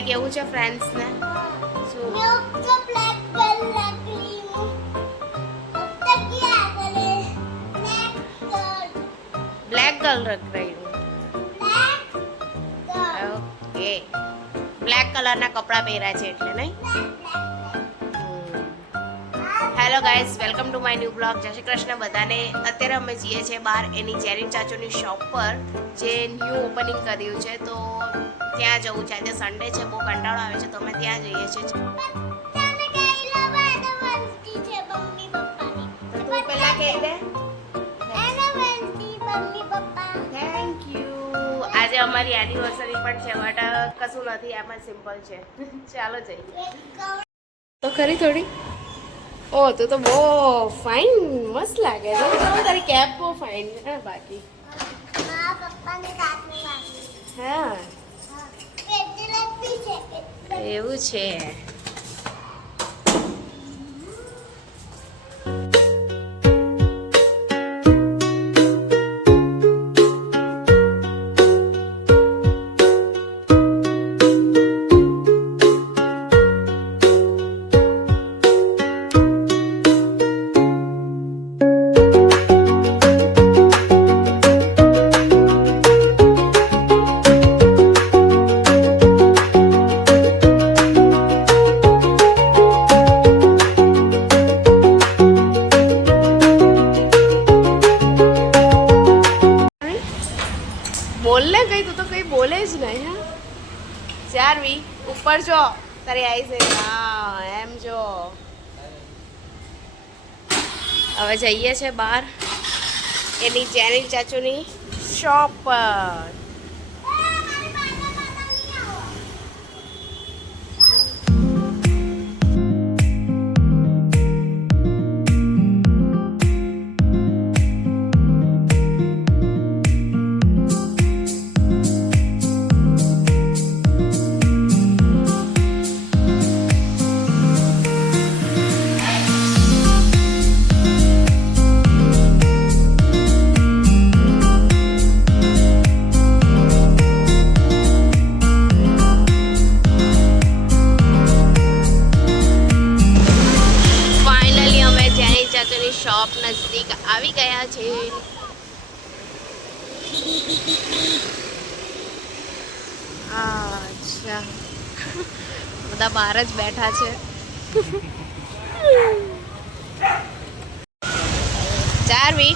કઈ કેવું છે ફ્રેન્ડ્સ ને? શું બ્લેક કલર કર્યું? ઓકે, બ્લેક કલરના કપડા પહેર્યા છે એટલે નહીં? Hello guys, welcome to my new blog. જય શ્રી કૃષ્ણ બધાને. અત્યારે અમે જઈએ છીએ બહાર એની જેરીન ચાચુની શોપ પર, જે ન્યૂ ઓપનિંગ કર્યું છે, તો ત્યાં જવું છે. આજે સન્ડે છે, બહુ કંટાળો આવે છે, તો અમે ત્યાં જઈએ છીએ. તું પહેલા કહી દે. Thank you. આજે અમારી એનિવર્સરી પણ છે, બટ કશું નથી, એમાં સિમ્પલ છે. ચાલો જઈએ તો ખરી થોડી. ઓ તું તો બહુ ફાઇન, મસ્ત લાગે છે. તારી કેપ બહુ ફાઇન. હા બાકી હા એવું છે. બોલ ને કઈ, તું તો કઈ બોલે જ નહીં. હા ચારવી ઉપર જો, તારી આઈ છે. હા એમ જો. હવે જઈએ છે બહાર એની જેરીન ચાચુની શોપ પર. શોપ નજીક આવી ગયા છે. અચ્છા, બધા બહાર જ બેઠા છે. ચારવી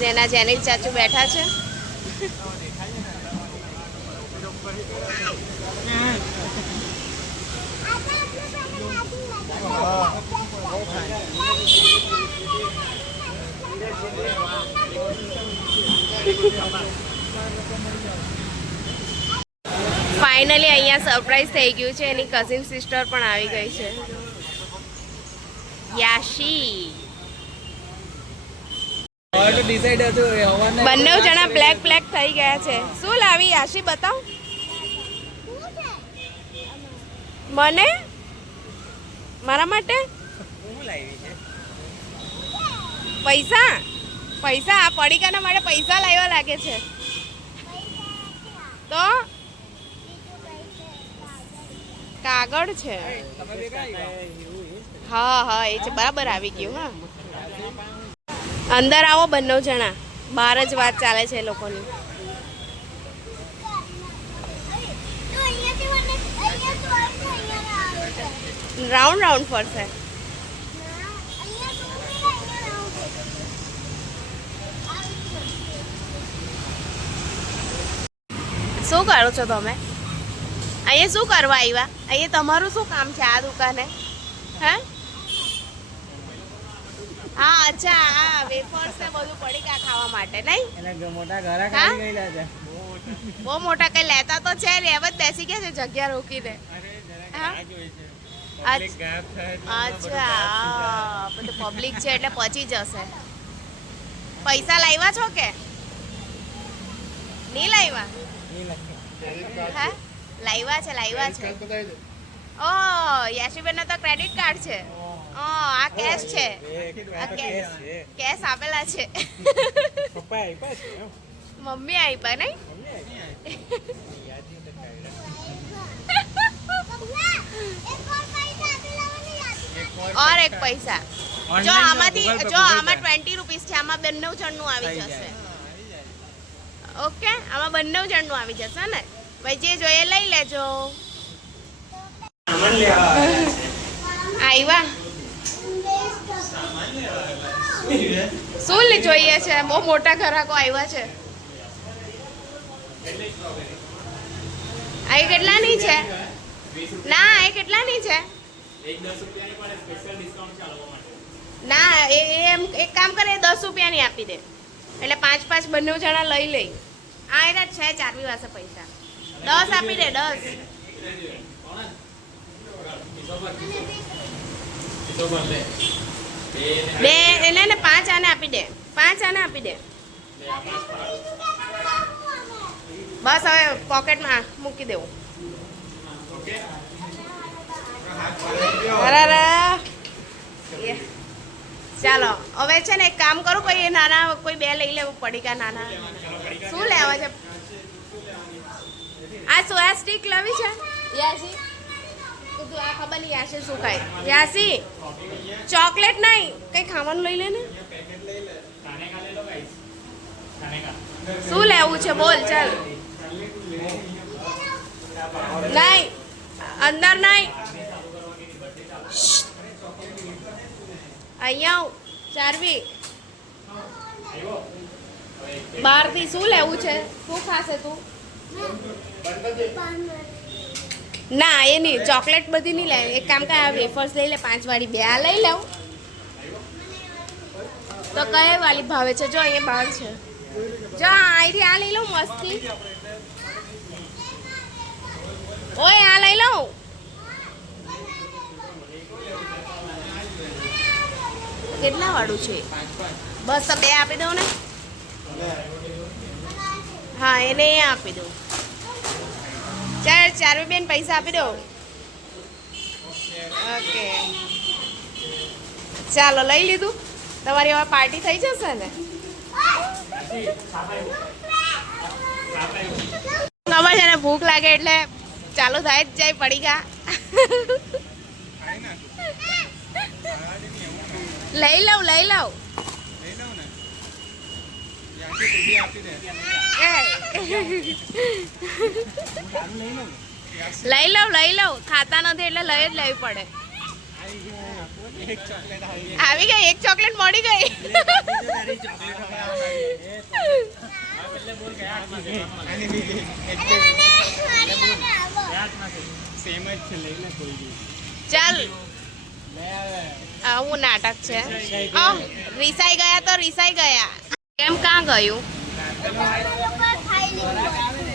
જેના જેની ચાચુ બેઠા છે. ફાઇનલી અહીંયા સરપ્રાઈઝ થઈ ગયું છે. એની કઝિન સિસ્ટર પણ આવી ગઈ છે, યાશી. બંને જણા બ્લેક બ્લેક થઈ ગયા છે. શું લાવી યાશી, બતાવ મને, મારા માટે. પૈસા પૈસા આ પડીકાના માટે પૈસા લાવ્યા લાગે છે. તો કાગળ છે. હા હા એ છે, બરાબર આવી ગયું. હા અંદર આવો બંને જણા, બહાર જ વાત ચાલે છે એ લોકોની. રાઉન્ડ રાઉન્ડ ફરશે. શું કરો છો તમે અહીંયા? શું કરવા આવ્યા અહીંયા? તમારું શું કામ છે આ દુકાને? હે હા અચ્છા, આ વેફર્સ ને બધું પડીકા ખાવા માટે નહીં? બહુ મોટા કઈ લેતા તો છે ને, એમ જ બેસી ગયા છે જગ્યા રોકીને. અચ્છા, બધું પબ્લિક છે એટલે પચી જશે. પૈસા લાવ્યા છો કે નહીં લાવ્યા? હા લાવ્યા છે, લાવ્યા છે. ઓ યાશીબેન તો ક્રેડિટ કાર્ડ છે. આ કેશ છે, આ કેશ આપેલા છે. મમ્મી આપ્યા નહીં? और एक पैसा जो आमाथी जो आमा 20 રૂપિસ છે આમાં બંને જણનું આવી જશે ઓકે આમાં બંને જણનું આવી જશે ને ભાઈ જે જોઈએ લઈ લેજો આવ્યા શું જોઈએ છે બહુ મોટા ગ્રાહકો આવ્યા છે આ કેટલાની છે ના એ કેટલાની છે ના એમ એક કામ કરે 10 રૂપિયાની આપી દે એટલે 5 બંને જણા લઈ લે આ એના છે ચારવી પાસે પૈસા 10 આપી દે 10 બે એને ને 5 આને આપી દે 5 આને આપી દે બસ હવે પોકેટમાં મૂકી દેવું ચાલો હવે છે ને એક કામ કરું કોઈ નાના કોઈ બે લઈ લેવું પડીકા નાના શું લેવા છે આ સોયા સ્ટીક લેવી છે યાસી તું આ ખબર નહીં યાસી શું ખાય યાસી ચોકલેટ નહીં કઈ ખાવાનું લઈ લે ને શું લેવું છે બોલ ચાલ નહીં અંદર નહીં અહીંયા ચારવી બહારથી શું લેવું છે શું ખાશે તું ના એ નહીં ચોકલેટ બધી નહીં લે એક કામ કર વેફર્સ લઈ લે 5 વાળી બે આ લઈ લઉં તો કઈ વાળી ભાવે છે જો અહીંયા બહાર છે જો અહીંથી આ લઈ લઉં મસ્તી ઓય આ લઈ લઉં કેટલા વાળું છે બસ તો બે આપી દઉં ને હા એને આપી દઉં ચાલ ચારવી બેન પૈસા આપી દો ઓકે ચાલો લઈ લીધું તમારી હવે પાર્ટી થઈ જશે ને ખબર છે ને ભૂખ લાગે એટલે ચાલુ થાય જ જાય પડી ગયા લઈ લઉં લઈ લઉં લઈ લઉં ખાતા નથી એટલે લઈ જ લેવી પડે આવી ગઈ એક ચોકલેટ મળી ગઈ ચાલ આવું નાટક છે રીસાઈ ગયા તો રીસાઈ ગયા કેમ કાં ગયું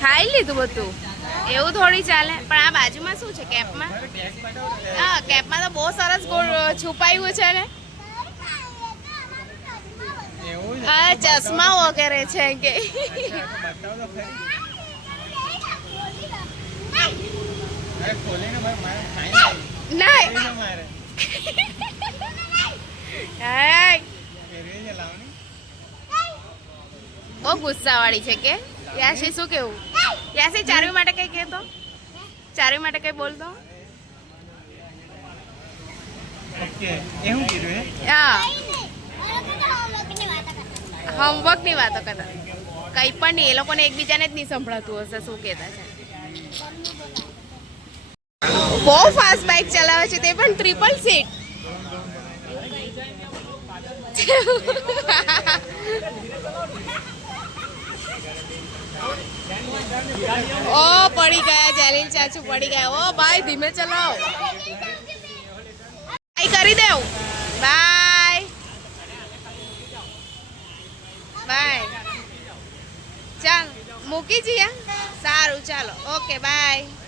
ખાઈ લીધું બધું એવું થોડી ચાલે પણ આ બાજુમાં શું છે કેપમાં હા કેપમાં તો બહુ સરસ છુપાયું છે ને હા ચશ્મા વગેરે છે કે બહુ ગુસ્સાવાળી છે કે યાસી શું કેવું યાસી ચારવી માટે કઈ કહેતો ચારવી માટે કઈ બોલતો હોમવર્ક ની વાતો કરતા કઈ પણ નહીં એ લોકોને એકબીજાને જ નહીં સંભળાતું હશે શું કહેતા છે બહુ ફાસ્ટ બાઇક ચલાવે છે તે પણ 3 સીટ ઓ પડી ગયા જલીલ ચાચુ પડી ગયા ઓ ભાઈ ધીમે ચલાવો કરી દેવું બાય બાય ચાલ મૂકી જઈએ સારું ચાલો ઓકે બાય